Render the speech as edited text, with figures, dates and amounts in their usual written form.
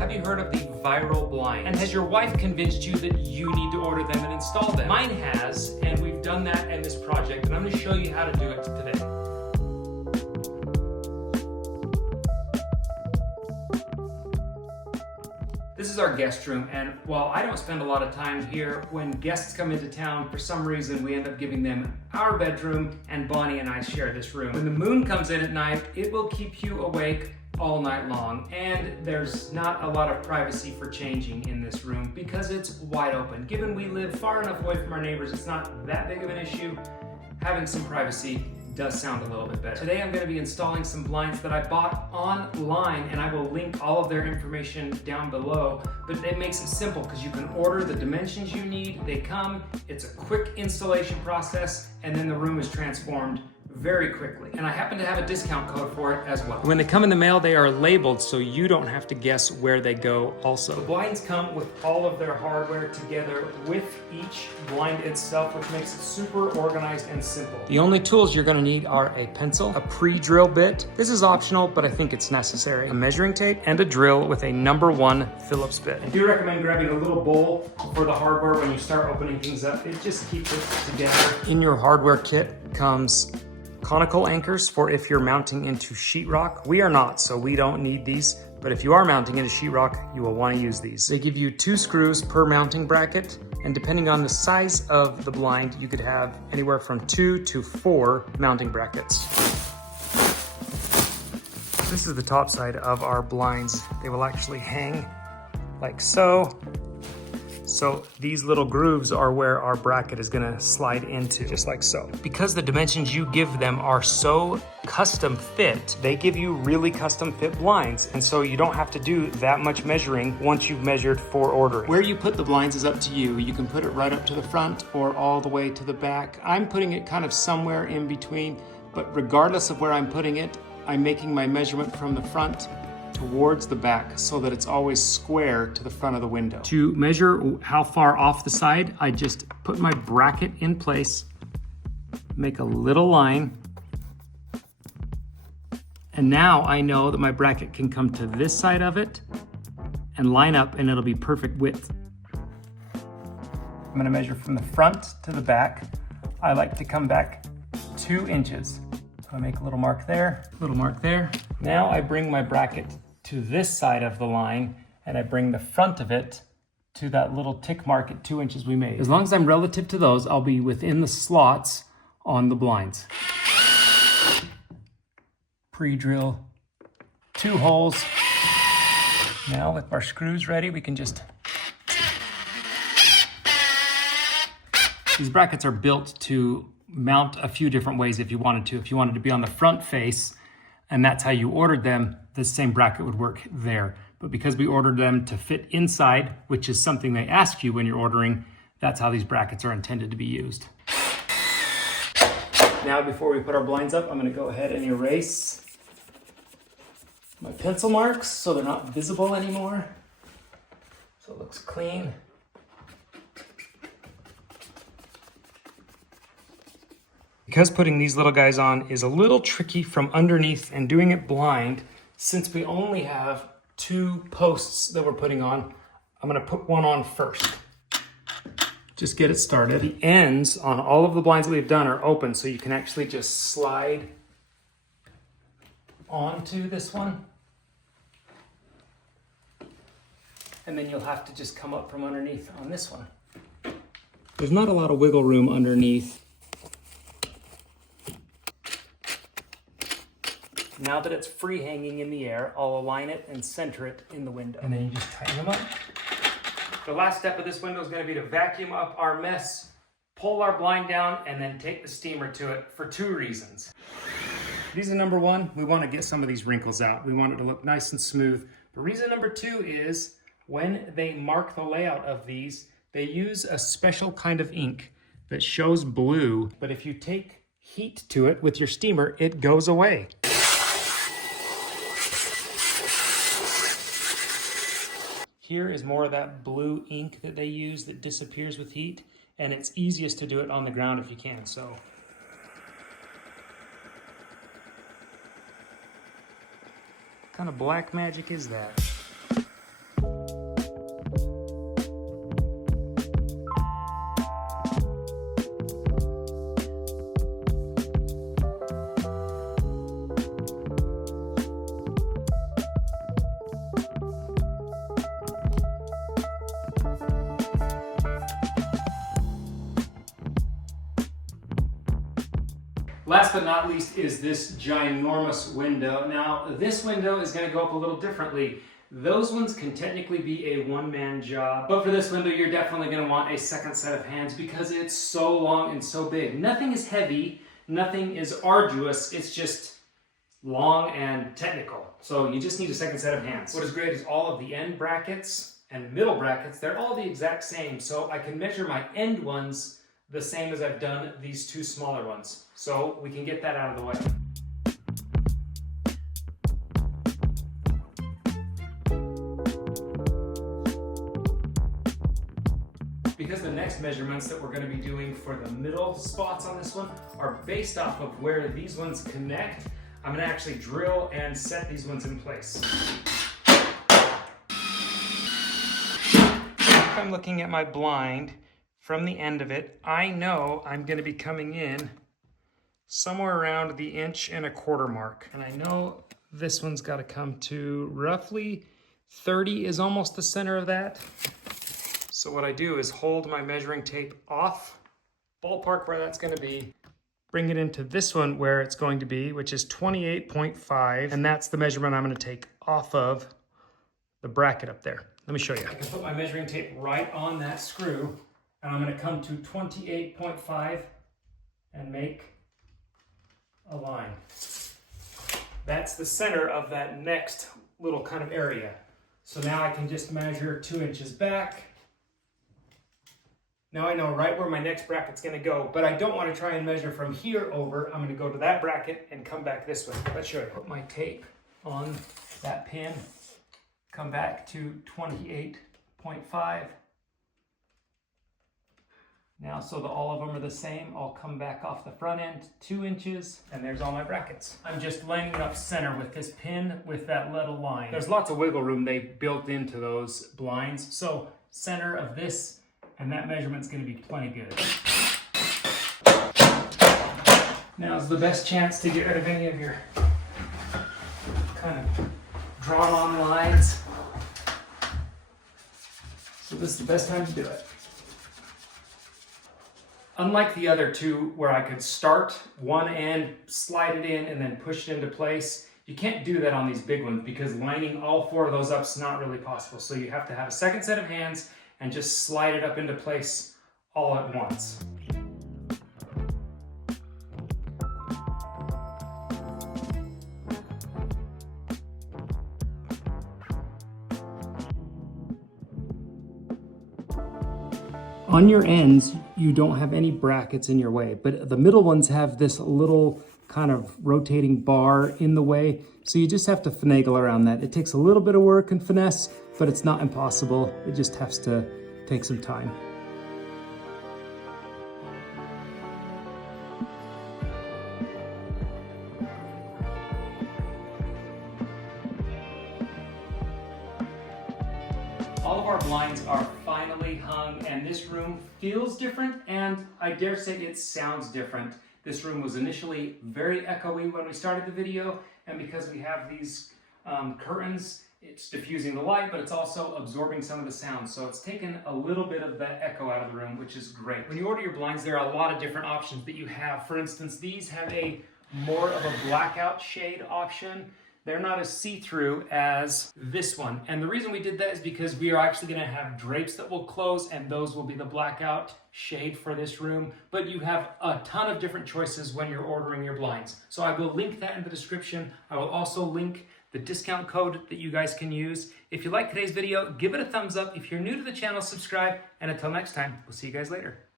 Have you heard of the VIRAL blinds? And has your wife convinced you that you need to order them and install them? Mine has, and we've done that in this project, and I'm going to show you how to do it today. This is our guest room, and while I don't spend a lot of time here, when guests come into town, for some reason we end up giving them our bedroom, and Bonnie and I share this room. When the moon comes in at night, it will keep you awake all night long, and there's not a lot of privacy for changing in this room because it's wide open. Given we live far enough away from our neighbors, it's not that big of an issue. Having some privacy does sound a little bit better. Today I'm going to be installing some blinds that I bought online, and I will link all of their information down below, but it makes it simple because you can order the dimensions you need, they come, it's a quick installation process, and then the room is transformed very quickly. And I happen to have a discount code for it as well. When they come in the mail, they are labeled so you don't have to guess where they go also. The blinds come with all of their hardware together with each blind itself, which makes it super organized and simple. The only tools you're gonna need are a pencil, a pre-drill bit. This is optional, but I think it's necessary. A measuring tape and a drill with a #1 Phillips bit. I do recommend grabbing a little bowl for the hardware when you start opening things up. It just keeps it together. In your hardware kit comes conical anchors for if you're mounting into sheetrock. We are not, so we don't need these, but if you are mounting into sheetrock, you will want to use these. They give you 2 screws per mounting bracket, and depending on the size of the blind, you could have anywhere from 2 to 4 mounting brackets. This is the top side of our blinds. They will actually hang like so. So these little grooves are where our bracket is gonna slide into, just like so. Because the dimensions you give them are so custom fit, they give you really custom fit blinds. And so you don't have to do that much measuring once you've measured for ordering. Where you put the blinds is up to you. You can put it right up to the front or all the way to the back. I'm putting it kind of somewhere in between, but regardless of where I'm putting it, I'm making my measurement from the front towards the back so that it's always square to the front of the window. To measure how far off the side, I just put my bracket in place, make a little line, and now I know that my bracket can come to this side of it and line up, and it'll be perfect width. I'm gonna measure from the front to the back. I like to come back 2 inches. So I make a little mark there, little mark there. Now I bring my bracket to this side of the line, and I bring the front of it to that little tick mark at 2 inches we made. As long as I'm relative to those, I'll be within the slots on the blinds. Pre-drill 2 holes. Now with our screws ready, we can just... These brackets are built to mount a few different ways if you wanted to. If you wanted to be on the front face, and that's how you ordered them, the same bracket would work there. But because we ordered them to fit inside, which is something they ask you when you're ordering, that's how these brackets are intended to be used. Now, before we put our blinds up, I'm gonna go ahead and erase my pencil marks so they're not visible anymore. So it looks clean. Because putting these little guys on is a little tricky from underneath and doing it blind, since we only have 2 posts that we're putting on, I'm gonna put one on first. Just get it started. The ends on all of the blinds that we've done are open, so you can actually just slide onto this one. And then you'll have to just come up from underneath on this one. There's not a lot of wiggle room underneath. Now that it's free hanging in the air, I'll align it and center it in the window. And then you just tighten them up. The last step of this window is going to be to vacuum up our mess, pull our blind down, and then take the steamer to it for 2 reasons. Reason #1, we want to get some of these wrinkles out. We want it to look nice and smooth. But reason #2 is when they mark the layout of these, they use a special kind of ink that shows blue, but if you take heat to it with your steamer, it goes away. Here is more of that blue ink that they use that disappears with heat, and it's easiest to do it on the ground if you can. So what kind of black magic is that? Last but not least is this ginormous window. Now, this window is going to go up a little differently. Those ones can technically be a one-man job, but for this window, you're definitely going to want a second set of hands because it's so long and so big. Nothing is heavy, nothing is arduous, it's just long and technical. So you just need a second set of hands. What is great is all of the end brackets and middle brackets, they're all the exact same. So I can measure my end ones the same as I've done these two smaller ones. So we can get that out of the way. Because the next measurements that we're going to be doing for the middle spots on this one are based off of where these ones connect, I'm going to actually drill and set these ones in place. If I'm looking at my blind from the end of it, I know I'm going to be coming in somewhere around the 1.25 inch mark. And I know this one's got to come to roughly 30 is almost the center of that. So what I do is hold my measuring tape off, ballpark where that's going to be, bring it into this one where it's going to be, which is 28.5, and that's the measurement I'm going to take off of the bracket up there. Let me show you. I can put my measuring tape right on that screw, and I'm going to come to 28.5 and make a line. That's the center of that next little kind of area. So now I can just measure 2 inches back. Now I know right where my next bracket's going to go, but I don't want to try and measure from here over. I'm going to go to that bracket and come back this way. Let's show you. Put my tape on that pin, come back to 28.5. Now, so that all of them are the same, I'll come back off the front end 2 inches, and there's all my brackets. I'm just lining it up center with this pin with that little line. There's lots of wiggle room they built into those blinds, so center of this and that measurement's going to be plenty good. Now's the best chance to get rid of any of your kind of drawn on lines. So this is the best time to do it. Unlike the other two where I could start one end, slide it in, and then push it into place, you can't do that on these big ones because lining all 4 of those up is not really possible. So you have to have a second set of hands and just slide it up into place all at once. On your ends, you don't have any brackets in your way, but the middle ones have this little kind of rotating bar in the way, so you just have to finagle around that. It takes a little bit of work and finesse, but it's not impossible. It just has to take some time. All of our blinds are finally hung, and this room feels different, and I dare say it sounds different. This room was initially very echoey when we started the video, and because we have these curtains, it's diffusing the light, but it's also absorbing some of the sound. So it's taken a little bit of that echo out of the room, which is great. When you order your blinds, there are a lot of different options that you have. For instance, these have a more of a blackout shade option. They're not as see-through as this one. And the reason we did that is because we are actually going to have drapes that will close, and those will be the blackout shade for this room. But you have a ton of different choices when you're ordering your blinds. So I will link that in the description. I will also link the discount code that you guys can use. If you like today's video, give it a thumbs up. If you're new to the channel, subscribe. And until next time, we'll see you guys later.